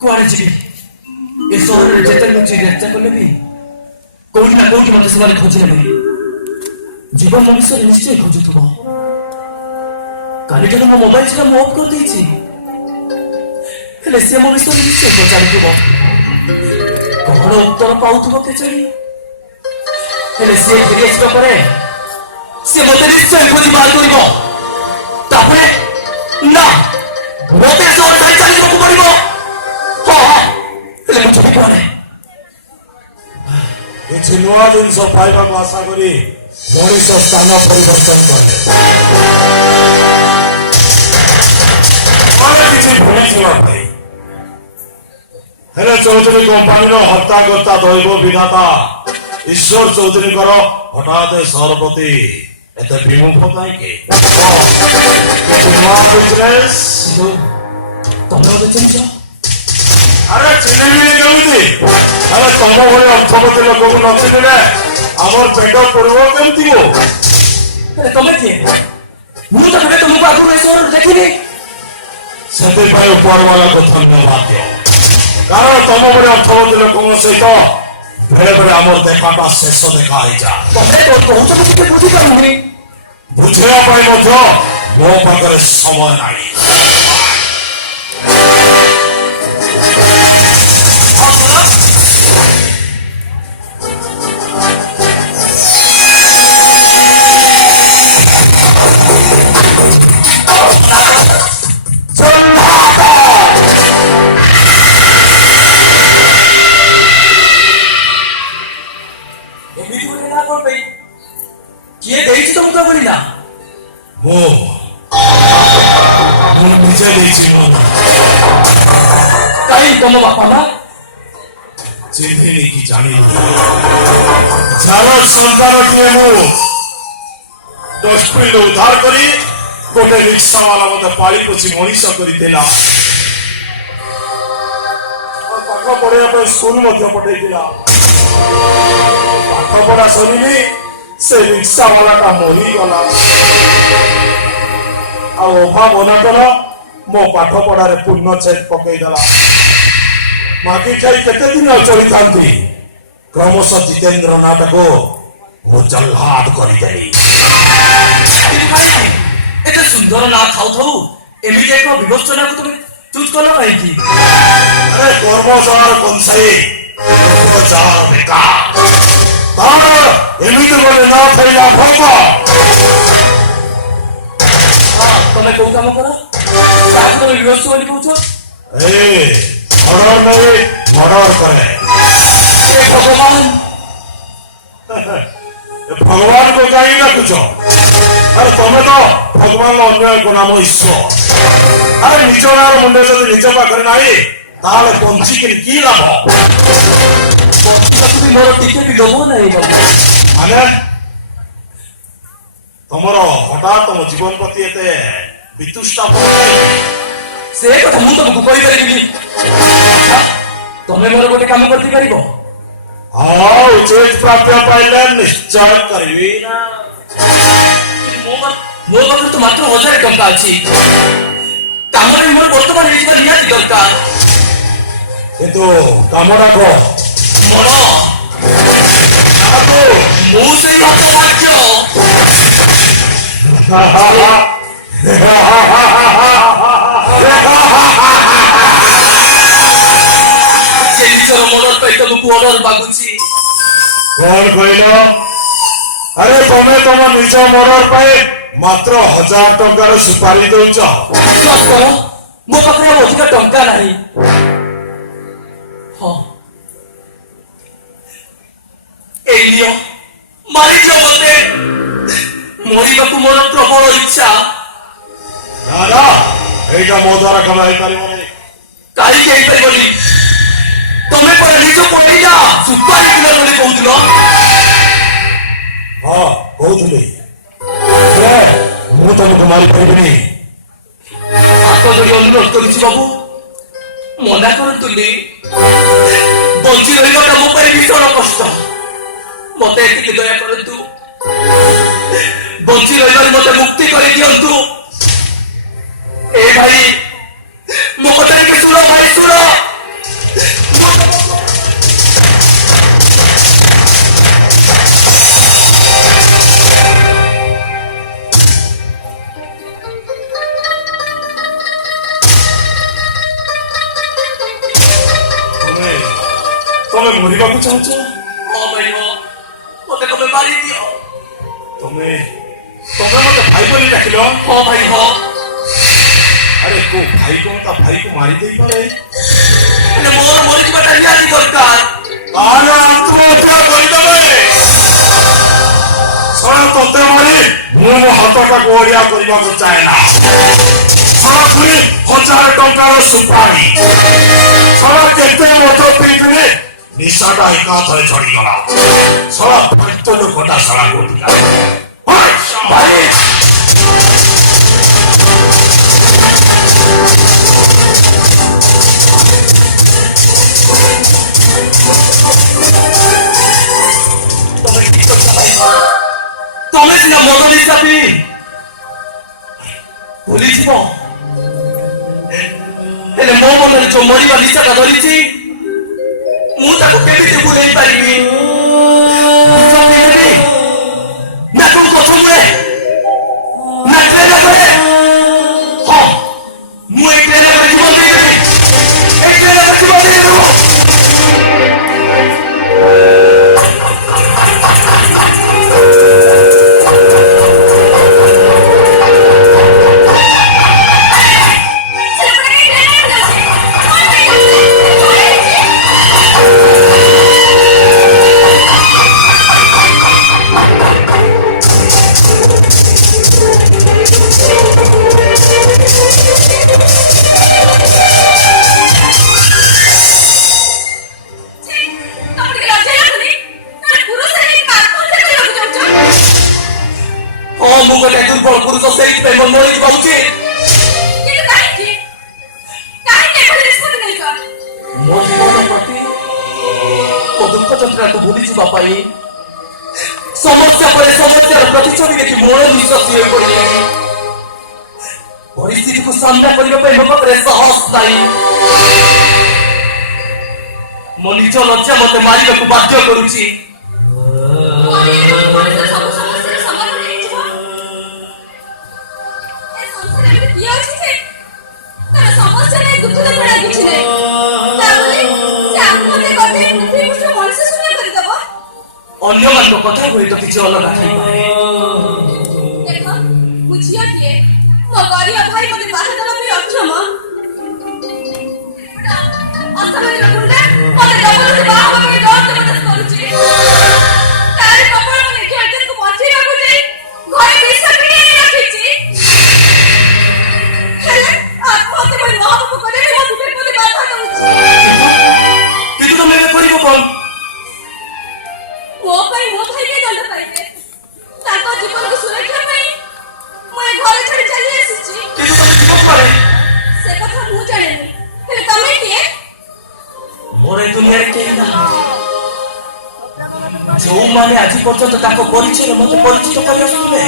କୁଆଡ଼େ ଯିବି? ଏ ସହରରେ ଯେତେ ଲୁଚି ଚେଷ୍ଟା କଲେ ବି କୋଉଠି ନା କୋଉଠି ମତେ ସେମାନେ ଖୋଜି ନେବେ। ଜୀବନ ମୋ ବିଷୟରେ ନିଶ୍ଚୟ ଖୋଜୁଥିବ। କାଲିଠାରୁ ମୋ ମୋବାଇଲ ସେଟା ମୁଁ ଅଫ୍ କରିଦେଇଛି, ହେଲେ ସେ ମୋ ବିଷୟରେ ନିଶ୍ଚୟ ପଚାରୁଥିବ। କଣ ଉତ୍ତର ପାଉଥିବ କେଜାଣି? ହେଲେ ସିଏ ଫେରି ଆସିବା ପରେ ସେ ମତେ ନିଶ୍ଚୟ ଖୋଜି ବାହାର କରିବ। ତାପରେ ନା, ମତେ ସହର ଛାଡ଼ି ଚାଲିବାକୁ ପଡିବ। ହଁ ହଁ, ହେଲେ ମୁଁ ଯିବି କୁଆଡ଼େ? କିଛି ନୂଆ ଜିନିଷ ପାଇବାକୁ ଆଶା କରି ମଣିଷ ସ୍ଥାନ ପରିବର୍ତ୍ତନ କରେ। କିଛି ଭୁଲିଯିବା ପାଇଁ ହେଲେ ଚୌଧୁରୀ କମ୍ପାନୀର ହତ୍ୟାକର୍ତ୍ତା ଦୈବ ବିଧାତା ଈଶ୍ୱର ଚୌଧୁରୀଙ୍କର ହଠାତ୍ ସହର ପ୍ରତି ଏତେ ବିମୁଖ କାହିଁକି? ନୂଆ ବିଜନେସ ତମେ ମତେ ଚିହ୍ନିଛ? ଆରେ ଚିହ୍ନିବିନି କେମିତି? ଆରେ ତମ ଭଳି ଅର୍ଥପତି ଲୋକଙ୍କୁ ନ ଚିହ୍ନିଲେ ଆମର ପେଟ ପଡିବ କେମିତି? ତମେ କିଏ? ମୁଁ ତ କେବେ ତମକୁ ଆଗରୁ ଏ ସହରରେ ଦେଖିନି। ସେଥିପାଇଁ ଉପରବାଲାକୁ ଧନ୍ୟବାଦ ଦିଅ, କାରଣ ତମ ଭଳି ଅର୍ଥପତି ଲୋକଙ୍କ ସହିତ ବେଳେ ବେଳେ ଆମର ଦେଖାଟା ଶେଷ ଦେଖା ହେଇଯାଏ। ତମେ କହୁଛ ମୁଁ ଟିକେ ବୁଝିପାରୁନି। ବୁଝିବା ପାଇଁ ମଧ୍ୟ ମୋ ପାଖରେ ସମୟ ନାହିଁ। ଏମିତି ଗୋଟେ ନା କଣ ପାଇଁ? କିଏ ଦେଇଛି ତମକୁ ଏଭଳି ନା? ମୁଁ ନିଜେ ଦେଇଛି। କାହିଁ ତମ ବାପା ମା ଚିହ୍ନିନି କି ଜାଣିନି, ଯାର ସନ୍ତାନଟିଏ ମୁଁ ଡଷ୍ଟବିନ୍ ଉଦ୍ଧାର କରି ଗୋଟେ ରିକ୍ସା ବାଲା ମତେ ପାଳି ପୋଛି ମଣିଷ କରିଥିଲା। ପାଠ ପଢିବା ପାଇଁ ସ୍କୁଲ ମଧ୍ୟ ପଠେଇଥିଲା। ପାଠ ପଢା ସରିନି, ସେ ରିକ୍ସା ବାଲାଟା ମରିଗଲା। ଆଉ ଅଭାବ ଅନାଟନ ମୋ ପାଠ ପଢାରେ ପୂର୍ଣ୍ଣ ଛେଦ ପକେଇଦେଲା। ମାଟି ଖାଇ କେତେ ଦିନ ଚଳିଥାନ୍ତି? କ୍ରମଶଃ ଜିତେନ୍ଦ୍ର ନାଟକୁ ମୁଁ ଜହ୍ଲାଦ କରିଦେଲି। ଏତେ ସୁନ୍ଦର ନା ଥାଉ ଥାଉ ଏମିତି ଏକ ବିବସ୍ତନାକୁ ତମେ ଚୁଜ୍ କଲ କାହିଁକି? ଆରେ କର୍ମଚାର କଂସାଇ ଯାହାର ବେକାର, ତାର ଏମିତି ଗୋଟେ ନା ଫେରିଲା ଭୋଗ। ହଁ, ତମେ କୋଉ କାମ କର? ତାକୁ ତମେ ବିବସ୍ତ ବୋଲି କହୁଛ? ମର୍ଡର ନେଇ ମର୍ଡର କରେ। ଏ ଭଗବାନ! ଭଗବାନଙ୍କୁ କାହିଁକି ଡାକୁଛ? ଆରେ ତମେ ତ ଭଗବାନଙ୍କ ଅନ୍ୟ ଏକ ନାମ ଈଶ୍ୱର। ଆରେ ନିଜ ନାଁର ମୁଣ୍ଡ ଯଦି ନିଜ ପାଖରେ ନାହିଁ, ତାହେଲେ ବଞ୍ଚିକିରି କି ଲାଭ? ବଞ୍ଚିବାକୁ ବି ମୋର ଟିକେ ବି ଲୋଭ ନାହିଁ ବାବୁ। ମାନେ ତମର ହଠାତ୍ ତମ ଜୀବନ ପ୍ରତି ଏତେ ବିତୁଷ୍ଟା? ସେ କଥା ମୁଁ ତମକୁ କହିପାରିବିନି। ତମେ ମୋର ଗୋଟେ କାମ କରିପାରିବ? ହଁ, ଉଚିତ ପ୍ରାପ୍ୟ ପାଇଲେ ନିଶ୍ଚୟ କରିବି ନା। ମୋ ପାଖରେ ତ ମାତ୍ର 1000 ଟଙ୍କା ଅଛି। କାମରେ ମୋର ବର୍ତ୍ତମାନ ହେଇଯିବା ନିହାତି ଦରକାର। କିନ୍ତୁ କାମଟା କଣ? ମୋର ମୁଁ ସେଇ ଭାତ ଭାଗ୍ୟ। ସେ ନିଜର ମର୍ଡର ପାଇଁ ତମକୁ ଅର୍ଡର ମାଗୁଛି। କଣ କହିଲ? ଆରେ ତମେ ତମ ନିଜ ମର୍ଡର ପାଇଁ ମାତ୍ର 1000 ଟଙ୍କାର ସୁପାରି ଦଉଛ? ବିଶ୍ୱାସ କର, ମୋ ପାଖରେ ଆଉ ଅଧିକ ଟଙ୍କା ନାହିଁ। ହଁ, ଏଇ ନିଅ, ମାରିଦିଅ ମତେ। ମରିବାକୁ ମୋର ପ୍ରବଳ ଇଚ୍ଛା। ନା, ଏଇଟା ମୋ ଦ୍ୱାରା କେବେ ହେଇପାରିବନି। କାହିଁକି ହେଇପାରିବନି? ତମେ ପରେ ନିଜକୁ ଏଇଟା ସୁପାରି କିଲର ବୋଲି କହୁଥିଲ। ହଁ, କହୁଥିଲି। ମୁଁ ତମକୁ ମାରିପାରିବିନି। ହାତ ଯୋଡ଼ି ଅନୁରୋଧ କରୁଛି ବାବୁ, ମନା କରନ୍ତୁନି। ବଞ୍ଚି ରହିବାଟା ମୋ ପାଇଁ ଭୀଷଣ କଷ୍ଟ। ମତେ ଏତିକି ଦୟା କରନ୍ତୁ, ବଞ୍ଚି ରହିବାରୁ ମତେ ମୁକ୍ତି କରିଦିଅନ୍ତୁ। ଏ ଭାଇ, ମୋ କଥା ଟିକେ ଶୁଣ ଭାଇ, ଶୁଣ। ତମେ ମରିବାକୁ ଚାହୁଁଛ? ହଁ ଭାଇ ହଁ, ମତେ ତମେ ମାରିଦିଅ। ତମେ ତମେ ମତେ ଭାଇ ବୋଲି ଡାକିଲ? ହଁ ଭାଇ ହଁ, ଆରେ କୋଉ ଭାଇ କଣ ତା ଭାଇକୁ ମାରି ଦେଇପାରେ? ହେଲେ ମୋର ମରିଯିବାଟା ନିହାତି ଦରକାର। ତାହେଲେ ଆତ୍ମହତ୍ୟା କରିଦେବେ। ଶଳା ତତେ ମାରି ମୁଁ ମୋ ହାତଟାକୁ ଅଳିଆ କରିବାକୁ ଚାହେଁ ନା। ଶଳା ପୁଣି 1000 ଟଙ୍କାର ସୁପାରି। ଶଳା କେତେ ମଦ ପିଇଥିଲେ ନିଶାଟା ଏକାଥରେ ଚଢିଗଲା। ଶଳା ଫାଟ ଲୋକଟା ଶଳା କୋଟିକା। ଭାଇ ତମେ ଠିକ କଥା ଭାଇ, ତମେ ସିନା ମଦ ନିଶା ପିଇ ଭୁଲିଯିବ, ହେଲେ ମୋ ମନରେ ଯୋଉ ମରିବା ନିଶାଟା ଧରିଛି ମୁଁ ତାକୁ କେମିତି ଭୁଲେଇ ପାରିବି? ନିଶା ପିଇଦେବି ନା କୋଉ ଗଛ ମୂଳେ ନା ଟ୍ରେନ ଆଗରେ? ହଁ, ମୁଁ ଏଇ ଟ୍ରେନ ଆଗରେ ଜୀବନ ଦେଇଦେବି, ଏଇ ଟ୍ରେନ ଆଗରେ ଜୀବନ ଦେଇଦେବି। ହଁ, ମୁଁ ଗୋଟେ ଦୁର୍ବଳ ପୁରୁଷ, ସେଇଥିପାଇଁ ମୋର ମରିଯିବା ଉଚିତ। ମୋ ଜୀବନ ପ୍ରତି ଓ ଦୁଃଖ ଯନ୍ତ୍ରଣାକୁ ଭୁଲିଯିବା ପାଇଁ ସମସ୍ୟା ପରେ ସମସ୍ୟାର ପ୍ରତିଛବି ଦେଖି ମୋର ନିଶ୍ୱାସ ହୋଇପଡ଼ିଲେଣି। ପରିସ୍ଥିତିକୁ ସାମ୍ନା କରିବା ପାଇଁ ମୋ ପାଖରେ ସାହସ ନାହିଁ। ମୋ ନିଜ ଲଜ୍ଜା ମତେ ମାରିବାକୁ ବାଧ୍ୟ କରୁଛି। ଅନ୍ୟମାନଙ୍କ କଥା ହୁଏତ କିଛି ଅଲଗା ଥାଇପାରେ, କିନ୍ତୁ ତମେ ଏବେ କରିବ କଣ? କିନ୍ତୁ ତମେ ଯିବ କୁଆଡ଼େ? ମୋର ଏ ଦୁନିଆରେ କେହି ନାହାନ୍ତି ଯୋଉମାନେ ଆଜି ପର୍ଯ୍ୟନ୍ତ ତାଙ୍କ ପରିଚୟରେ ମତେ ପରିଚିତ କରି ଆସୁଥିଲେ।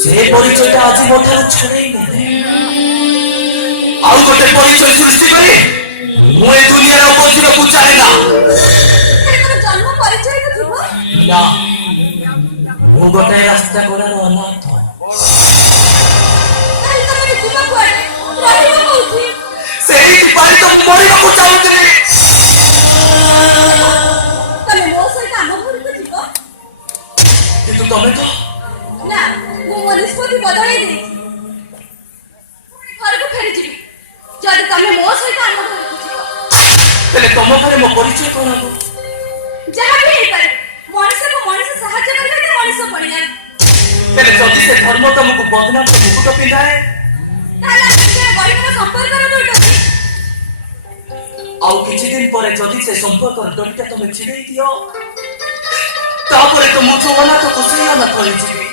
ସେ ପରିଚୟଟା ଆଜି ମୋ ଠାରୁ ଛଡ଼େଇ ନେଲେ, ଆଉ ଗୋଟେ ପରିଚୟ ସୃଷ୍ଟି କରି ମୁଁ ଏ ଦୁନିଆରେ ବଞ୍ଚିବାକୁ ଚାହେଁ ନା। ନା, ମୁଁ ଗୋଟେ ରାସ୍ତା କଡ଼ାର ଅନାଥ। ସେଇଥିପାଇଁ ତ ମୁଁ ମରିବାକୁ ଚାହୁଁଥିଲି। କିନ୍ତୁ ତମେ ତ ହେଲେ ତମ ଘରେ ମୋ ପରିଚୟ କଣ ହବ? ହେଲେ ଯଦି ସେ ଧର୍ମ ତମକୁ ବଦନାମ ମୁକୁଟ ପିନ୍ଧାଏ, ଆଉ କିଛି ଦିନ ପରେ ଯଦି ସେ ସମ୍ପର୍କର ଡୋରିଟା ତମେ ଛିଡ଼େଇ ଦିଅ, ତାପରେ ତ ମୁଁ ଯୋଉ ଅନାଥକୁ ସେଇ ଅନାଥ ହେଇଯିବି।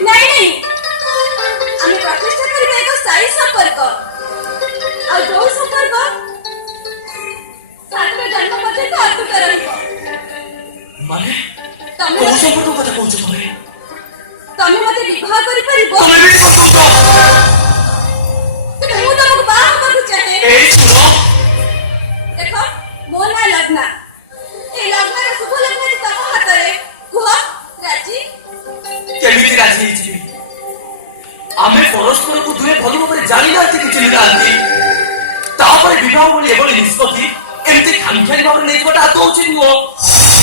ମାନେ କୋଉ ସମ୍ପର୍କ କଥା କହୁଛ ତମେ? ତମେ ମତେ ବିବାହ କରିପାରିବ? ତମେ ବି କହୁଛ? ମୁଁ ତମକୁ ବାହା ହେବାକୁ ଚାହେଁ। ଏଇ ଶୁଣ, ଦେଖ, ମୋ ନାଁ ଲଗ୍ନା। এই লগ্নার শুভ লগ্নটি তম হাତରେ। কুহ, রাজি? କେମିତି ରାଜି ହେଇଯିବି? ଆମେ ପରସ୍ପରକୁ ଦୁହେଁ ଭଲ ଭାବରେ ଜାଣିନାହାନ୍ତି କି ଚିହ୍ନି ନାହାନ୍ତି, ତାପରେ ବିବାହ ଭଳି ଏଭଳି ନିଷ୍ପତ୍ତି ଏମିତି ଖାମଖିଆଲି ଭାବରେ ନେଇଯିବାଟା ଆଦୌ ଉଚିତ ନୁହଁ।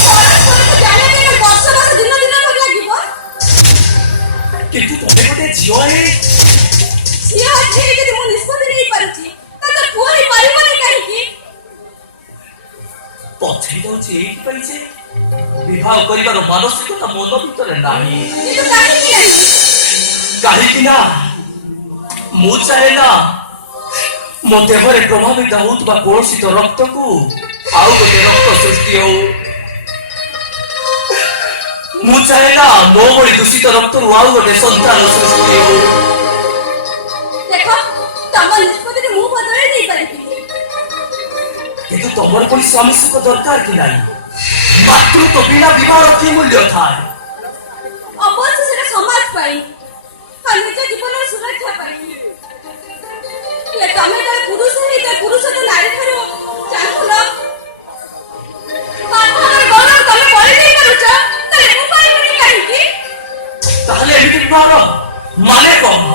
ପରସ୍ପରକୁ ଜାଣିବା ପାଇଁ ବର୍ଷ ବର୍ଷ ଦିନ ଦିନ ଭଳି ଲାଗିବ। କିନ୍ତୁ ତମେ ଗୋଟେ ଝିଅ ହେଇ ଝିଅ ଅଛି ଯଦି ମୁଁ ନିଷ୍ପତ୍ତି ନେଇପାରୁଛି ତାହେଲେ ପୁଅ ହେଇପାରିବନି କାହିଁକି? ପଛେଇ ଯାଉଛି ଏଇଥିପାଇଁ ଯେ ବିବାହ କରିବାର ମାନସିକତା ମନ ଭିତରେ ନାହିଁ। କିନ୍ତୁ କାହିଁକି ନାହିଁ? କାହିଁକି ନା ମୁଁ ଚାହେଁ ନା ମୋ ଦେହରେ ପ୍ରଭାବିତ ହେଉଥିବା କଳୁଷିତ ରକ୍ତକୁ ଆଉ ଗୋଟେ ରକ୍ତ ସୃଷ୍ଟି ହଉ। ମୁଁ ଚାହେଁ ନା ମୋ ଭଳି ଦୂଷିତ ରକ୍ତରୁ ଆଉ ଗୋଟେ ସନ୍ତାନ ସୃଷ୍ଟି ହଉ। ଦେଖ ତମ ନିଷ୍ପତ୍ତିରେ ମୁଁ ବଦଳାଇ ଦେଇପାରିବି କିନ୍ତୁ ତମର ପୁଣି ସ୍ୱାମୀ ସୁଖ ଦରକାର କି ନାହିଁ? ମାତୃତ୍ୱ ବିନା ବିବାହର କି ମୂଲ୍ୟ ଥାଏ? ଅବଶ୍ୟ ସେଟା ସମାଜ ପାଇଁ ଆଉ ନିଜ ଜୀବନର ସୁରକ୍ଷା ପାଇଁ। ହେଲେ ତମେ ଜଣେ ପୁରୁଷ ହେଇ ପୁରୁଷ ତ ନାରୀ ଠାରୁ ଚାହୁଁନ ଆମର ଗୌରବ ତମେ ବଳି ଦେଇ ପାରୁଛ ତାହେଲେ ମୁଁ ପାରିବିନି କାହିଁକି? ତାହେଲେ ଏମିତି ବିବାହର ମାନେ କଣ?